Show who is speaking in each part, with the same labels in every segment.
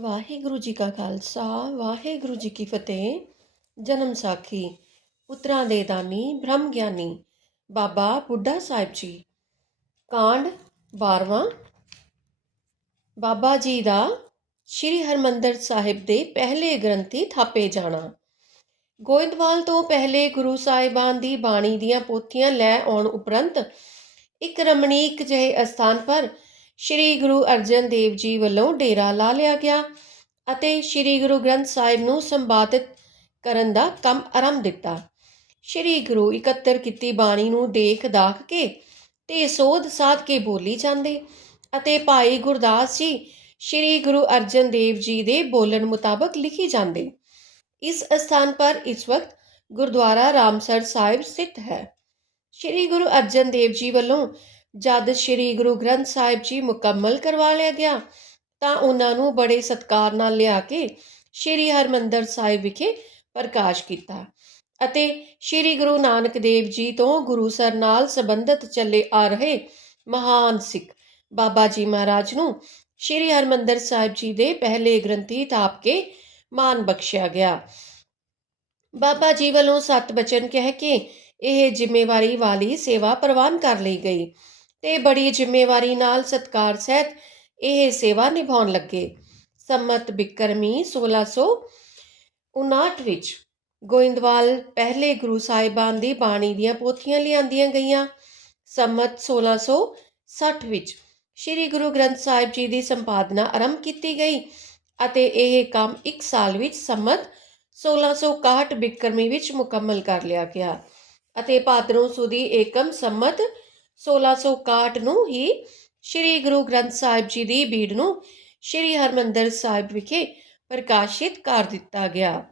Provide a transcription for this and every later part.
Speaker 1: ਵਾਹਿਗੁਰੂ ਜੀ ਕਾ ਖਾਲਸਾ, ਵਾਹਿਗੁਰੂ ਜੀ ਕੀ ਫਤਿਹ। ਜਨਮ ਸਾਖੀ, ਪੁੱਤਰਾਂ ਦੇ ਦਾਨੀ, ਬ੍ਰਹਮ ਗਿਆਨੀ, ਬਾਬਾ ਬੁੱਢਾ ਸਾਹਿਬ ਜੀ। ਕਾਂਡ 12ਵਾਂ ਬਾਬਾ ਜੀ ਦਾ ਸ੍ਰੀ ਹਰਮੰਦਰ ਸਾਹਿਬ ਦੇ ਪਹਿਲੇ ਗ੍ਰੰਥੀ ਥਾਪੇ ਜਾਣਾ। ਗੋਇੰਦਵਾਲ ਤੋਂ ਪਹਿਲੇ ਗੁਰੂ ਸਾਹਿਬਾਨ ਦੀ ਬਾਣੀ ਦੀਆਂ ਪੋਥੀਆਂ ਲੈ ਆਉਣ ਉਪਰੰਤ ਇੱਕ ਰਮਣੀਕ ਜਿਹੇ ਅਸਥਾਨ ਪਰ ਸ੍ਰੀ ਗੁਰੂ ਅਰਜਨ ਦੇਵ ਜੀ ਵੱਲੋਂ ਡੇਰਾ ਲਾ ਲਿਆ ਗਿਆ ਅਤੇ ਸ੍ਰੀ ਗੁਰੂ ਗ੍ਰੰਥ ਸਾਹਿਬ ਨੂੰ ਸੰਪਾਦਿਤ ਕਰਨ ਦਾ ਕੰਮ ਆਰੰਭ ਦਿੱਤਾ। ਸ੍ਰੀ ਗੁਰੂ ਇਕੱਤਰ ਕੀਤੀ ਬਾਣੀ ਨੂੰ ਦੇਖ ਦਾਖ ਕੇ ਤੇ ਸੋਧ ਸਾਧ ਕੇ ਬੋਲੀ ਜਾਂਦੇ ਅਤੇ ਭਾਈ ਗੁਰਦਾਸ ਜੀ ਸ੍ਰੀ ਗੁਰੂ ਅਰਜਨ ਦੇਵ ਜੀ ਦੇ ਬੋਲਣ ਮੁਤਾਬਕ ਲਿਖੀ ਜਾਂਦੇ। ਇਸ ਸਥਾਨ ਪਰ ਇਸ ਵਕਤ ਗੁਰਦੁਆਰਾ ਰਾਮਸਰ ਸਾਹਿਬ ਸਥਿਤ ਹੈ। ਸ੍ਰੀ ਗੁਰੂ ਅਰਜਨ ਦੇਵ ਜੀ ਵੱਲੋਂ ਜਦ ਸ੍ਰੀ ਗੁਰੂ ਗ੍ਰੰਥ ਸਾਹਿਬ ਜੀ ਮੁਕੰਮਲ ਕਰਵਾ ਲਿਆ ਗਿਆ, ਤਾਂ ਉਹਨਾਂ ਨੂੰ ਬੜੇ ਸਤਕਾਰ ਨਾਲ ਲਿਆ ਕੇ ਸ੍ਰੀ ਹਰਮੰਦਰ ਸਾਹਿਬ ਵਿਖੇ ਪ੍ਰਕਾਸ਼ ਕੀਤਾ ਅਤੇ ਸ੍ਰੀ ਗੁਰੂ ਨਾਨਕ ਦੇਵ ਜੀ ਤੋਂ ਗੁਰੂ ਸਰ ਨਾਲ ਸੰਬੰਧਿਤ ਚੱਲੇ ਆ ਰਹੇ ਮਹਾਨ ਸਿੱਖ ਬਾਬਾ ਜੀ ਮਹਾਰਾਜ ਨੂੰ ਸ੍ਰੀ ਹਰਮੰਦਰ ਸਾਹਿਬ ਜੀ ਦੇ ਪਹਿਲੇ ਗ੍ਰੰਥੀ ਥਾਪ ਕੇ ਮਾਨ ਬਖਸ਼ਿਆ ਗਿਆ। ਬਾਬਾ ਜੀ ਵੱਲੋਂ ਸਤ ਬਚਨ ਕਹਿ ਕੇ ਇਹ ਜ਼ਿੰਮੇਵਾਰੀ ਵਾਲੀ ਸੇਵਾ ਪ੍ਰਵਾਨ ਕਰ ਲਈ ਗਈ। ਤੇ ਬੜੀ ਜ਼ਿੰਮੇਵਾਰੀ ਨਾਲ ਸਤਕਾਰ ਸਹਿਤ ਇਹ ਸੇਵਾ ਨਿਭਾਉਣ ਲੱਗੇ। ਸੰਮਤ ਬਿਕਰਮੀ 1659 ਵਿੱਚ ਗੋਇੰਦਵਾਲ ਪਹਿਲੇ ਗੁਰੂ ਸਾਹਿਬਾਨ ਦੀ ਬਾਣੀ ਦੀਆਂ ਪੋਥੀਆਂ ਲਿਆਂਦੀਆਂ ਗਈਆਂ। ਸੰਮਤ 1660 ਵਿੱਚ ਸ੍ਰੀ ਗੁਰੂ ਗ੍ਰੰਥ ਸਾਹਿਬ ਜੀ ਦੀ ਸੰਪਾਦਨਾ ਆਰੰਭ ਕੀਤੀ ਗਈ ਅਤੇ ਇਹ ਕੰਮ ਇੱਕ ਸਾਲ ਵਿੱਚ ਸੰਮਤ 1661 ਬਿਕਰਮੀ ਵਿੱਚ ਮੁਕੰਮਲ ਕਰ ਲਿਆ ਗਿਆ ਅਤੇ ਭਾਦਰੋਂ ਸੁਦੀ ਏਕਮ ਸੰਮਤ 1661 ਨੂੰ ਹੀ ਸ੍ਰੀ ਗੁਰੂ ਗ੍ਰੰਥ ਸਾਹਿਬ ਜੀ ਦੀ ਬੀੜ ਨੂੰ ਸ੍ਰੀ ਹਰਮੰਦਰ ਸਾਹਿਬ ਵਿਖੇ ਪ੍ਰਕਾਸ਼ਿਤ ਕਰ ਦਿੱਤਾ ਗਿਆ।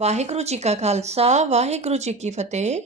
Speaker 1: ਵਾਹਿਗੁਰੂ ਜੀ ਕਾ ਖਾਲਸਾ, ਵਾਹਿਗੁਰੂ ਜੀ ਕੀ ਫਤਿਹ।